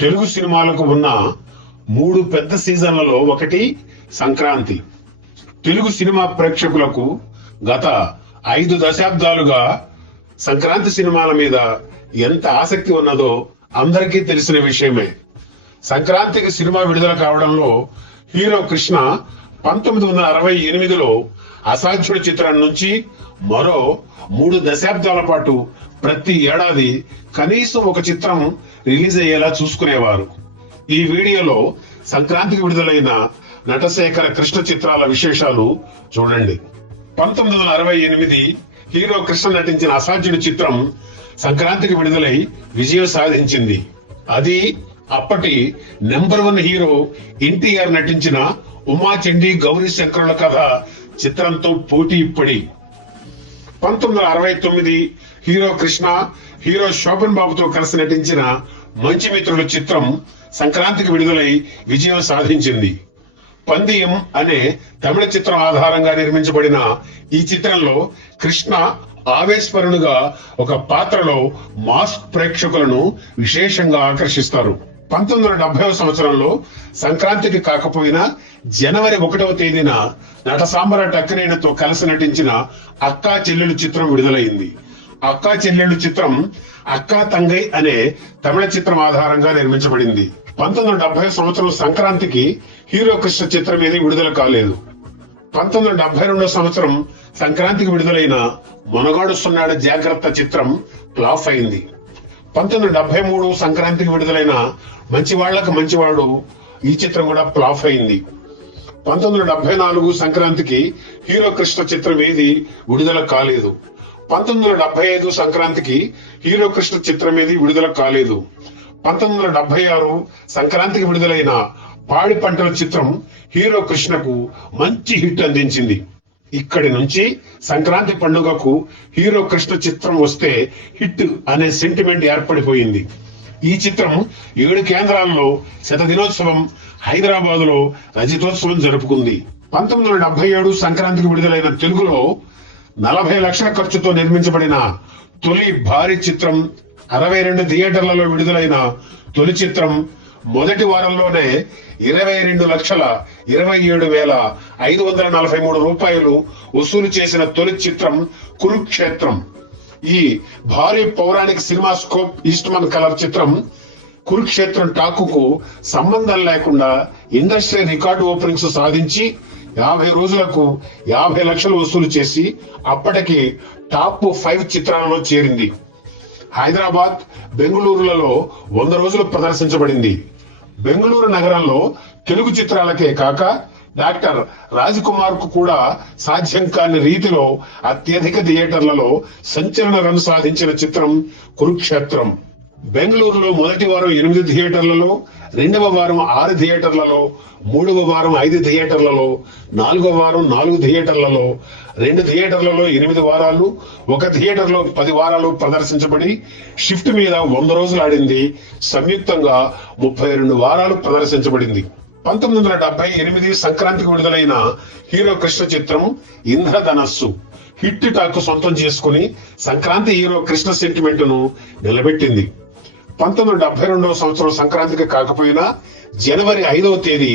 తెలుగు సినిమాలకు ఉన్న మూడు పెద్ద సీజన్లలో ఒకటి సంక్రాంతి. తెలుగు సినిమా ప్రేక్షకులకు గత ఐదు దశాబ్దాలుగా సంక్రాంతి సినిమాల మీద ఎంత ఆసక్తి ఉన్నదో అందరికీ తెలిసిన విషయమే. సంక్రాంతికి సినిమా విడుదల కావడంలో హీరో కృష్ణ పంతొమ్మిది వందల అరవై ఎనిమిదిలో అసాధ్యుడి చిత్రం నుంచి మరో మూడు దశాబ్దాల పాటు ప్రతి ఏడాది కనీసం ఒక చిత్రం రిలీజ్ అయ్యేలా చూసుకునేవారు. ఈ వీడియోలో సంక్రాంతికి విడుదలైన నటశేఖర కృష్ణ చిత్రాల విశేషాలు చూడండి. పంతొమ్మిది వందల అరవై ఎనిమిది హీరో కృష్ణ నటించిన అసాధ్యుడి చిత్రం సంక్రాంతికి విడుదలై విజయం సాధించింది. అది అప్పటి నెంబర్ వన్ హీరో ఎన్టీఆర్ నటించిన ఉమా చండీ గౌరీ శంకరుల కథ చిత్రంతో పోటీ పడి పంతొమ్మిది వందల అరవై తొమ్మిది హీరో కృష్ణ హీరో శోభన్ బాబుతో కలిసి నటించిన మంచి మిత్రుల చిత్రం సంక్రాంతికి విడుదలై విజయం సాధించింది. పందియం అనే తమిళ చిత్రం ఆధారంగా నిర్మించబడిన ఈ చిత్రంలో కృష్ణ ఆవేశపరుడుగా ఒక పాత్రలో మాస్క్ ప్రేక్షకులను విశేషంగా ఆకర్షిస్తారు. పంతొమ్మిది వందల డెబ్బై సంవత్సరంలో సంక్రాంతికి కాకపోయినా జనవరి ఒకటవ తేదీన నట సాంబరాట్ అక్కినేనితో కలిసి నటించిన అక్కా చెల్లెలు చిత్రం విడుదలైంది. అక్కా చెల్లెలు చిత్రం అక్కా తంగై అనే తమిళ చిత్రం ఆధారంగా నిర్మించబడింది. పంతొమ్మిది వందల డెబ్బై సంవత్సరం సంక్రాంతికి హీరో కృష్ణ చిత్రం ఏది విడుదల కాలేదు. పంతొమ్మిది వందల డెబ్బై రెండో సంవత్సరం సంక్రాంతికి విడుదలైన మొనగాడు సున్నాడు జాగ్రత్త చిత్రం ఫ్లాప్ అయింది. పంతొమ్మిది వందల డెబ్బై మూడు సంక్రాంతికి విడుదలైన మంచివాళ్ళకు మంచివాడు ఈ చిత్రం కూడా ఫ్లాప్ అయింది. పంతొమ్మిది వందల డెబ్బై నాలుగు సంక్రాంతికి హీరో కృష్ణ చిత్రం ఏది? విడుదల కాలేదు. పంతొమ్మిది వందల డెబ్బై ఐదు సంక్రాంతికి హీరో కృష్ణ చిత్రం ఏది? విడుదల కాలేదు. పంతొమ్మిది వందల డెబ్బై ఆరు సంక్రాంతికి విడుదలైన పాడి పంటల చిత్రం హీరో కృష్ణకు మంచి హిట్ అందించింది. ఇక్కడి నుంచి సంక్రాంతి పండుగకు హీరో కృష్ణ చిత్రం వస్తే హిట్ అనే సెంటిమెంట్ ఏర్పడిపోయింది. ఈ చిత్రం ఏడు కేంద్రాల్లో శత దినోత్సవం హైదరాబాద్లో రజతోత్సవం జరుపుకుంది. పంతొమ్మిది వందల డెబ్బై ఏడు సంక్రాంతికి విడుదలైన తెలుగులో నలభై లక్షల ఖర్చుతో నిర్మించబడిన తొలి భారీ చిత్రం అరవై రెండు థియేటర్లలో విడుదలైన తొలి చిత్రం మొదటి వారంలోనే ఇరవై రెండు లక్షల ఇరవై ఏడు వేల ఐదు వందల నలభై మూడు రూపాయలు వసూలు చేసిన తొలి చిత్రం కురుక్షేత్రం. ఈ భారీ పౌరాణిక సినిమా స్కోప్ ఈస్ట్మన్ కలర్ చిత్రం కురుక్షేత్రం టాకుకు సంబంధం లేకుండా ఇండస్ట్రీ రికార్డు ఓపెనింగ్స్ సాధించి యాభై రోజులకు యాభై లక్షలు వసూలు చేసి అప్పటికి టాప్ ఫైవ్ చిత్రాలలో చేరింది. హైదరాబాద్ బెంగళూరులలో వంద రోజులు ప్రదర్శించబడింది. బెంగళూరు నగరంలో తెలుగు చిత్రాలకే కాక డాక్టర్ రాజ్ కుమార్కు కూడా సాధ్యం కాని రీతిలో అత్యధిక థియేటర్లలో సంచలన రన్ సాధించిన చిత్రం కురుక్షేత్రం. బెంగళూరులో మొదటి వారం ఎనిమిది థియేటర్లలో రెండవ వారం ఆరు థియేటర్లలో మూడవ వారం ఐదు థియేటర్లలో నాలుగవ వారం నాలుగు థియేటర్లలో రెండు థియేటర్లలో ఎనిమిది వారాలు ఒక థియేటర్లో పది వారాలు ప్రదర్శించబడి షిఫ్ట్ మీద వంద రోజులు ఆడింది. సంయుక్తంగా ముప్పై రెండు వారాలు ప్రదర్శించబడింది. పంతొమ్మిది వందల డెబ్బై ఎనిమిది సంక్రాంతికి విడుదలైన హీరో కృష్ణ చిత్రం ఇంద్రధనస్సు. హిట్ టాక్ సొంతం చేసుకుని సంక్రాంతి హీరో కృష్ణ సెంటిమెంట్ను నిలబెట్టింది. పంతొమ్మిది వందల డెబ్బై రెండవ సంవత్సరం సంక్రాంతికి కాకపోయినా జనవరి ఐదవ తేదీ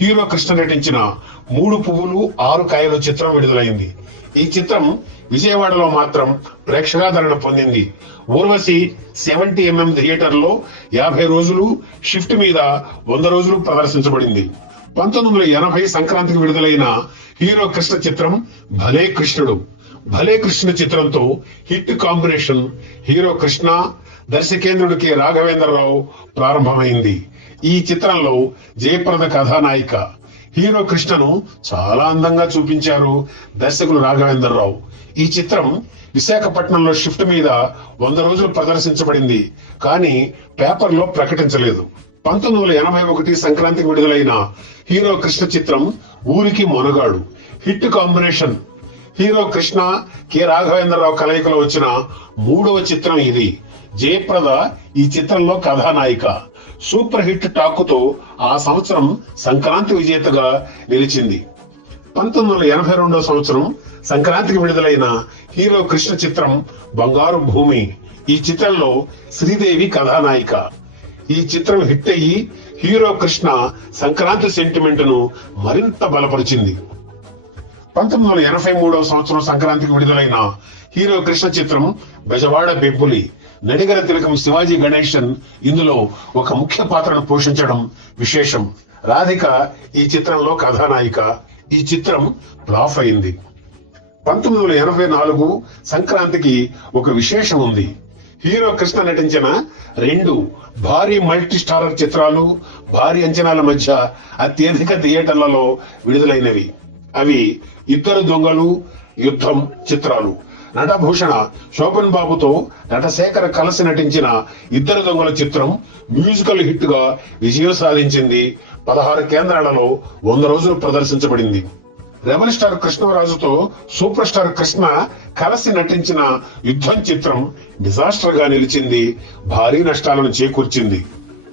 హీరో కృష్ణ నటించిన మూడు పువ్వులు ఆరు కాయలు చిత్రం విడుదలైంది. ఈ చిత్రం విజయవాడలో మాత్రం ప్రేక్షకాదరణ పొందింది. ఊర్వశి సెవెంటీ ఎంఎం థియేటర్లో యాభై రోజులు షిఫ్ట్ మీద వంద రోజులు ప్రదర్శించబడింది. పంతొమ్మిది వందల ఎనభై సంక్రాంతికి విడుదలైన హీరో కృష్ణ చిత్రం భలే కృష్ణుడు. భలే కృష్ణ చిత్రంతో హిట్ కాంబినేషన్ హీరో కృష్ణ దర్శకేంద్రుడు కె. రాఘవేంద్రరావు ప్రారంభమైంది. ఈ చిత్రంలో జయప్రద కథానాయిక హీరో కృష్ణను చాలా అందంగా చూపించారు దర్శకులు రాఘవేంద్రరావు. ఈ చిత్రం విశాఖపట్నంలో షిఫ్ట్ మీద వంద రోజులు ప్రదర్శించబడింది కానీ పేపర్లో ప్రకటించలేదు. పంతొమ్మిది వందల ఎనభై ఒకటి సంక్రాంతికి విడుదలైన హీరో కృష్ణ చిత్రం ఊరికి మొనగాడు. Hit combination. Hero Krishna K Raghavendra Rao కలయికలో వచ్చిన మూడవ చిత్రం ఇది. జయప్రద ఈ చిత్రంలో కథానాయిక. సూపర్ హిట్ టాకుతో ఆ సంవత్సరం సంక్రాంతి విజేతగా నిలిచింది. పంతొమ్మిది వందల ఎనభై రెండో సంవత్సరం సంక్రాంతికి విడుదలైన హీరో కృష్ణ చిత్రం బంగారు భూమి ఈ చిత్రంలో శ్రీదేవి కథానాయిక. ఈ చిత్రం హిట్ అయ్యి హీరో కృష్ణ సంక్రాంతి సెంటిమెంట్ను మరింత బలపరిచింది. పంతొమ్మిది వందల ఎనభై మూడవ సంవత్సరం సంక్రాంతికి విడుదలైన హీరో కృష్ణ చిత్రం బెజవాడ బెబ్బులి. నడిగర తిలకం శివాజీ గణేశన్ ఇందులో ఒక ముఖ్య పాత్రను పోషించడం విశేషం. రాధిక ఈ చిత్రంలో కథానాయిక. ఈ చిత్రం ఫ్లాఫ్ అయింది. పంతొమ్మిది వందల ఎనభై నాలుగు సంక్రాంతికి ఒక విశేషం ఉంది. హీరో కృష్ణ నటించిన రెండు భారీ మల్టీ స్టారర్ చిత్రాలు భారీ అంచనాల మధ్య అత్యధిక థియేటర్లలో విడుదలైనవి. అవి ఇద్దరు దొంగలు యుద్ధం చిత్రాలు. నటభూషణ శోభన్ బాబుతో నటశేఖర్ కలిసి నటించిన ఇద్దరు దొంగల చిత్రం మ్యూజికల్ హిట్గా విజయం సాధించింది. పదహారు కేంద్రాలలో వంద రోజులు ప్రదర్శించబడింది. రెబల్ స్టార్ కృష్ణరాజుతో సూపర్ స్టార్ కృష్ణ కలిసి నటించిన యుద్ధం చిత్రం డిజాస్టర్గా నిలిచింది. భారీ నష్టాలను చేకూర్చింది.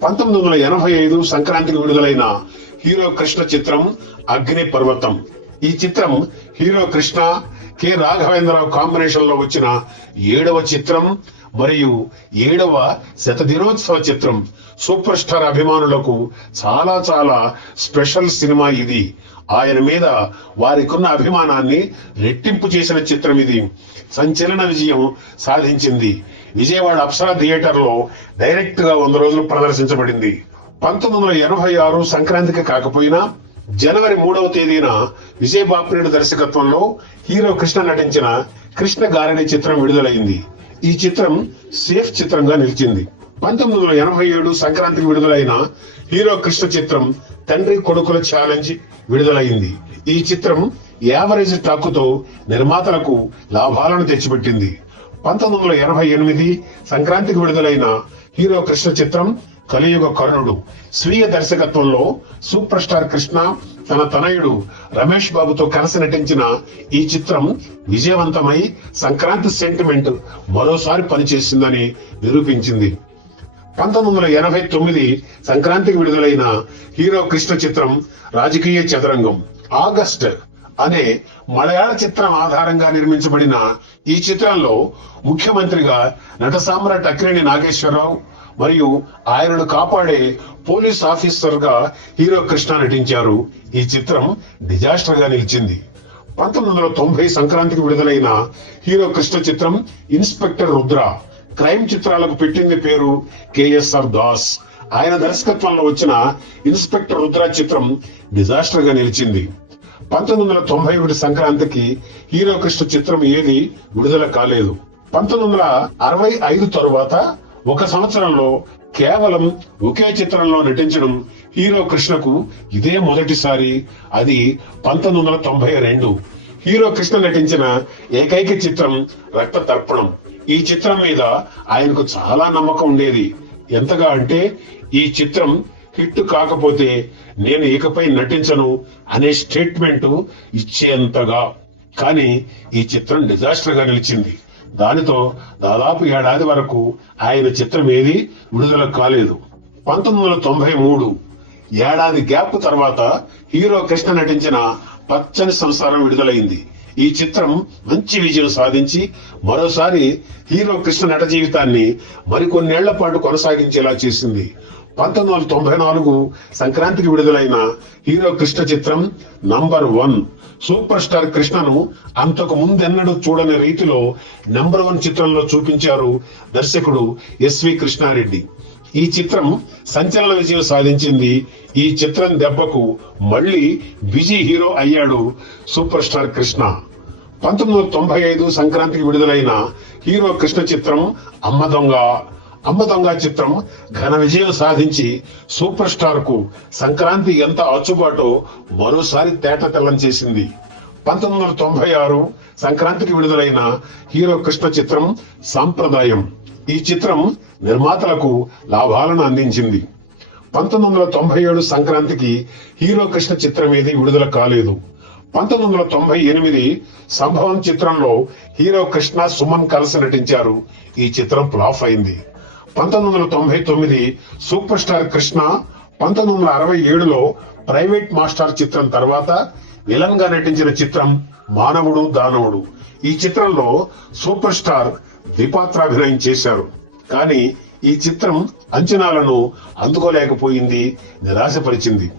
పంతొమ్మిది వందల ఎనభై ఐదు సంక్రాంతికి విడుదలైన హీరో కృష్ణ చిత్రం అగ్ని పర్వతం ఈ చిత్రం హీరో కృష్ణ కె రాఘవేంద్రరావు కాంబినేషన్లో వచ్చిన ఏడవ చిత్రం మరియు ఏడవ శత దినోత్సవ చిత్రం సూపర్ స్టార్ అభిమానులకు చాలా చాలా స్పెషల్ సినిమా ఇది. ఆయన మీద వారికున్న అభిమానాన్ని రెట్టింపు చేసిన చిత్రం ఇది. సంచలన విజయం సాధించింది. విజయవాడ అప్సరా థియేటర్లో డైరెక్ట్గా వంద రోజులు ప్రదర్శించబడింది. పంతొమ్మిది వందల ఎనభై ఆరు సంక్రాంతికి కాకపోయినా జనవరి మూడవ తేదీన విజయ్ బాప్రేడు దర్శకత్వంలో హీరో కృష్ణ నటించిన కృష్ణ గారడి చిత్రం విడుదలైంది. ఈ చిత్రం సేఫ్ చిత్రంగా నిలిచింది. పంతొమ్మిది వందల ఎనభై ఏడు సంక్రాంతికి విడుదలైన హీరో కృష్ణ చిత్రం తండ్రి కొడుకుల ఛాలెంజ్ విడుదలైంది. ఈ చిత్రం యావరేజ్ టాకుతో నిర్మాతలకు లాభాలను తెచ్చిపెట్టింది. పంతొమ్మిది వందల ఎనభై ఎనిమిది సంక్రాంతికి విడుదలైన హీరో కృష్ణ చిత్రం కలియుగ కర్ణుడు. స్వీయ దర్శకత్వంలో సూపర్ స్టార్ కృష్ణ తన తనయుడు రమేష్ బాబుతో కలిసి నటించిన ఈ చిత్రం విజయవంతమై సంక్రాంతి సెంటిమెంట్ మరోసారి పనిచేసిందని నిరూపించింది. పంతొమ్మిది వందల ఎనభై తొమ్మిది సంక్రాంతికి విడుదలైన హీరో కృష్ణ చిత్రం రాజకీయ చదరంగం ఆగస్ట్ అనే మలయాళ చిత్రం ఆధారంగా నిర్మించబడిన ఈ చిత్రంలో ముఖ్యమంత్రిగా నట సామ్రాట్ అక్కినేని నాగేశ్వరరావు మరియు ఆయనను కాపాడే పోలీస్ ఆఫీసర్గా హీరో కృష్ణ నటించారు. ఈ చిత్రం డిజాస్టర్గా నిలిచింది. పంతొమ్మిది వందల తొంభై సంక్రాంతికి విడుదలైన హీరో కృష్ణ చిత్రం ఇన్స్పెక్టర్ రుద్ర క్రైమ్ చిత్రాలకు పెట్టింది పేరు కేఎస్ఆర్ దాస్. ఆయన దర్శకత్వంలో వచ్చిన ఇన్స్పెక్టర్ రుద్ర చిత్రం డిజాస్టర్గా నిలిచింది. పంతొమ్మిది వందల తొంభై ఒకటి సంక్రాంతికి హీరో కృష్ణ చిత్రం ఏది విడుదల కాలేదు. పంతొమ్మిది వందల అరవై ఐదు తరువాత ఒక సంవత్సరంలో కేవలం ఒకే చిత్రంలో నటించడం హీరో కృష్ణకు ఇదే మొదటిసారి. అది పంతొమ్మిది వందల తొంభై రెండు. హీరో కృష్ణ నటించిన ఏకైక చిత్రం రక్త తర్పణం ఈ చిత్రం మీద ఆయనకు చాలా నమ్మకం ఉండేది. ఎంతగా అంటే ఈ చిత్రం హిట్ కాకపోతే నేను ఇకపై నటించను అనే స్టేట్మెంట్ ఇచ్చేంతగా. కానీ ఈ చిత్రం డిజాస్టర్గా నిలిచింది. దానితో దాదాపు ఏడాది వరకు ఆయన చిత్రం ఏది విడుదల కాలేదు. పంతొమ్మిది వందల తొంభై మూడు ఏడాది గ్యాప్ తర్వాత హీరో కృష్ణ నటించిన పచ్చని సంసారం విడుదలైంది. ఈ చిత్రం మంచి విజయం సాధించి మరోసారి హీరో కృష్ణ నట జీవితాన్ని మరికొన్నేళ్ళ పాటు కొనసాగించేలా చేసింది. పంతొమ్మిది వందల తొంభై నాలుగు సంక్రాంతికి విడుదలైన హీరో కృష్ణ చిత్రం నంబర్ వన్. సూపర్ స్టార్ కృష్ణను అంతకు ముందెన్నడూ చూడని రీతిలో నంబర్ వన్ చిత్రంలో చూపించారు దర్శకుడు ఎస్వి కృష్ణారెడ్డి. ఈ చిత్రం సంచలన విజయం సాధించింది. ఈ చిత్రం దెబ్బకు మళ్ళీ బిజీ హీరో అయ్యాడు సూపర్ స్టార్ కృష్ణ. పంతొమ్మిది వందల తొంభై ఐదు సంక్రాంతికి విడుదలైన హీరో కృష్ణ చిత్రం అమ్మ దొంగ. అమ్మ దొంగ చిత్రం ఘన విజయం సాధించి సూపర్ స్టార్కు సంక్రాంతి ఎంత అచ్చుబాటో మరోసారి తేట తెల్లం చేసింది. పంతొమ్మిది వందల తొంభై ఆరు సంక్రాంతికి విడుదలైన హీరో కృష్ణ చిత్రం సాంప్రదాయం. ఈ చిత్రం నిర్మాతలకు లాభాలను అందించింది. పంతొమ్మిది వందల తొంభై ఏడు సంక్రాంతికి హీరో కృష్ణ చిత్రం ఏది విడుదల కాలేదు. పంతొమ్మిది వందల తొంభై ఎనిమిది సంభవం చిత్రంలో హీరో కృష్ణ సుమన్ కలిసి నటించారు. ఈ చిత్రం ఫ్లాప్ అయింది. పంతొమ్మిది వందల తొంభై తొమ్మిది సూపర్ స్టార్ కృష్ణ పంతొమ్మిది వందల అరవై ఏడులో ప్రైవేట్ మాస్టర్ చిత్రం తర్వాత విలన్గా నటించిన చిత్రం మానవుడు దానవుడు. ఈ చిత్రంలో సూపర్ స్టార్ ద్విపాత్రాభినయం చేశారు. కానీ ఈ చిత్రం అంచనాలను అందుకోలేకపోయింది నిరాశపరిచింది.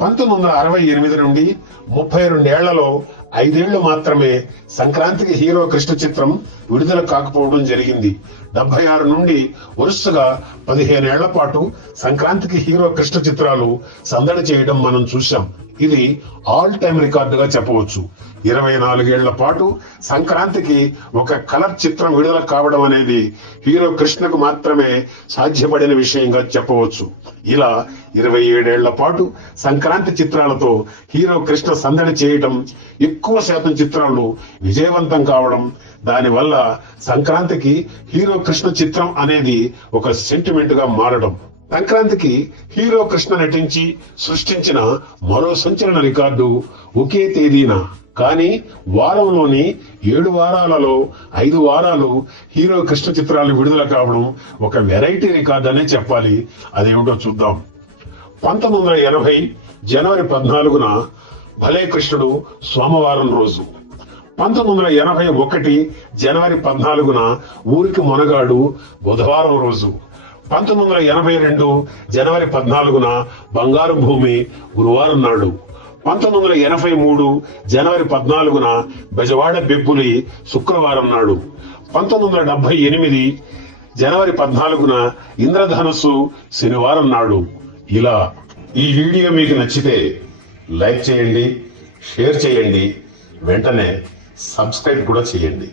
పంతొమ్మిది వందల అరవై ఎనిమిది నుండి ముప్పై రెండేళ్ళలో ఐదేళ్ళు మాత్రమే సంక్రాంతికి హీరో కృష్ణ చిత్రం విడుదల కాకపోవడం జరిగింది. డెబ్బై ఆరు నుండి వరుసగా పదిహేనేళ్ళ పాటు సంక్రాంతికి హీరో కృష్ణ చిత్రాలు సందడి చేయడం మనం చూశాం. ఇది ఆల్ టైమ్ రికార్డుగా చెప్పవచ్చు. ఇరవై నాలుగేళ్ళ పాటు సంక్రాంతికి ఒక కలర్ చిత్రం విడుదల కావడం అనేది హీరో కృష్ణకు మాత్రమే సాధ్యపడిన విషయంగా చెప్పవచ్చు. ఇలా ఇరవై ఏడేళ్ళ పాటు సంక్రాంతి చిత్రాలతో హీరో కృష్ణ సందడి చేయటం ఎక్కువ శాతం చిత్రాలు విజయవంతం కావడం దానివల్ల సంక్రాంతికి హీరో కృష్ణ చిత్రం అనేది ఒక సెంటిమెంట్గా మారడం. సంక్రాంతికి హీరో కృష్ణ నటించి సృష్టించిన మరో సంచలన రికార్డు ఒకే తేదీన. కానీ వారంలోని ఏడు వారాలలో ఐదు వారాలు హీరో కృష్ణ చిత్రాలు విడుదల కావడం ఒక వెరైటీ రికార్డ్ అనే చెప్పాలి. అదేమిటో చూద్దాం. పంతొమ్మిది వందల ఎనభై జనవరి పద్నాలుగున భలే కృష్ణుడు సోమవారం రోజు పంతొమ్మిది వందల ఎనభై ఒకటి జనవరి పద్నాలుగున ఊరికి మొనగాడు బుధవారం రోజు. పంతొమ్మిది వందల ఎనభై రెండు జనవరి పద్నాలుగున బంగారు భూమి గురువారం నాడు. పంతొమ్మిది వందల ఎనభై మూడు జనవరి పద్నాలుగున బెజవాడ బెబ్బులి శుక్రవారం నాడు. పంతొమ్మిది వందల డెబ్బై ఎనిమిది జనవరి పద్నాలుగున ఇంద్రధనుస్సు శనివారం నాడు. ఇలా ఈ వీడియో మీకు నచ్చితే లైక్ చేయండి షేర్ చేయండి. వెంటనే సబ్స్క్రైబ్ కూడా చేయండి.